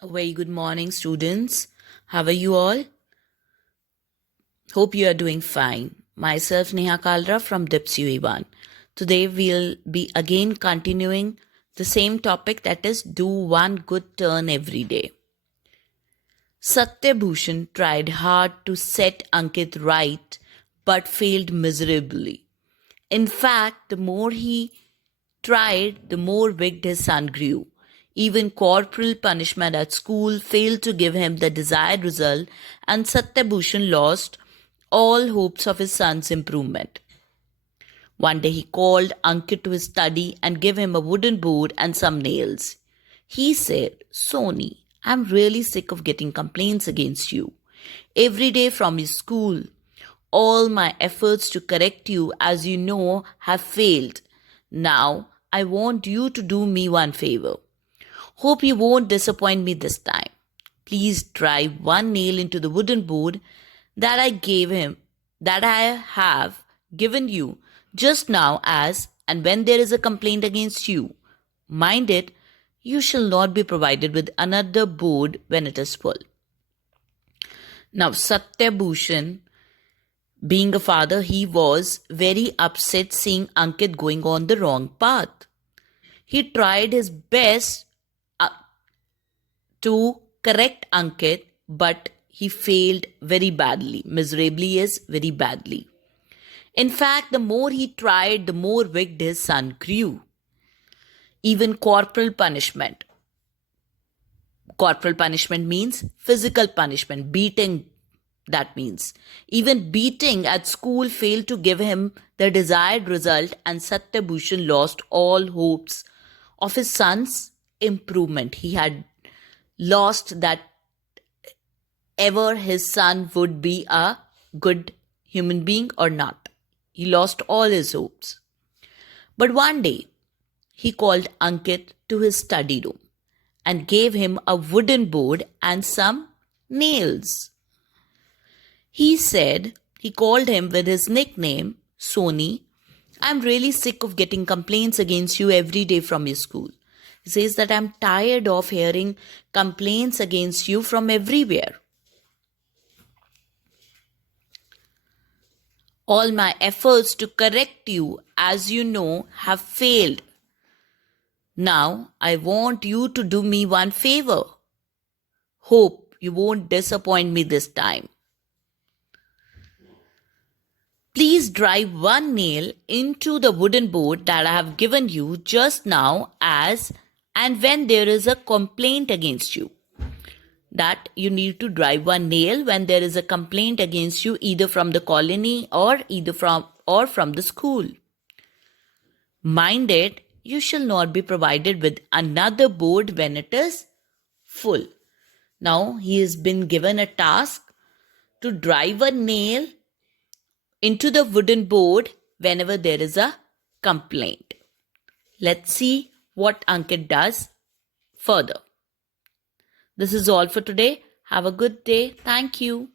A very good morning, students. How are you all? Hope you are doing fine. Myself, Neha Kalra from DIPS UE1. Today, we'll be again continuing the same topic, that is, do one good turn every day. Satyabhushan tried hard to set Ankit right but failed miserably. In fact, the more he tried, the more wicked his son grew. Even corporal punishment at school failed to give him the desired result, and Satyabhushan lost all hopes of his son's improvement. One day he called Ankit to his study and gave him a wooden board and some nails. He said, Soni, I'm really sick of getting complaints against you. Every day from your school, all my efforts to correct you, as you know, have failed. Now, I want you to do me one favor. Hope you won't disappoint me this time. Please drive one nail into the wooden board that I have given you just now, and when there is a complaint against you, mind it, you shall not be provided with another board when it is full. Now, Satyabhushan, being a father, he was very upset seeing Ankit going on the wrong path. He tried his best to correct Ankit, but he failed very badly. Miserably is very badly. In fact, the more he tried, the more wicked his son grew. Even corporal punishment. Corporal punishment means physical punishment, beating. That means even beating at school failed to give him the desired result, and Satyabhushan lost all hopes of his son's improvement. He had lost that ever his son would be a good human being or not. He lost all his hopes. But one day, he called Ankit to his study room and gave him a wooden board and some nails. He said, he called him with his nickname, Soni. I'm really sick of getting complaints against you every day from your school. He says that I'm tired of hearing complaints against you from everywhere. All my efforts to correct you, as you know, have failed. Now, I want you to do me one favor. Hope you won't disappoint me this time. Please drive one nail into the wooden board that I have given you just now, and when there is a complaint against you. That you need to drive one nail when there is a complaint against you, either from the colony or from the school. Mind it, you shall not be provided with another board when it is full. Now he has been given a task to drive a nail into the wooden board whenever there is a complaint. Let's see what Ankit does further. This is all for today. Have a good day. Thank you.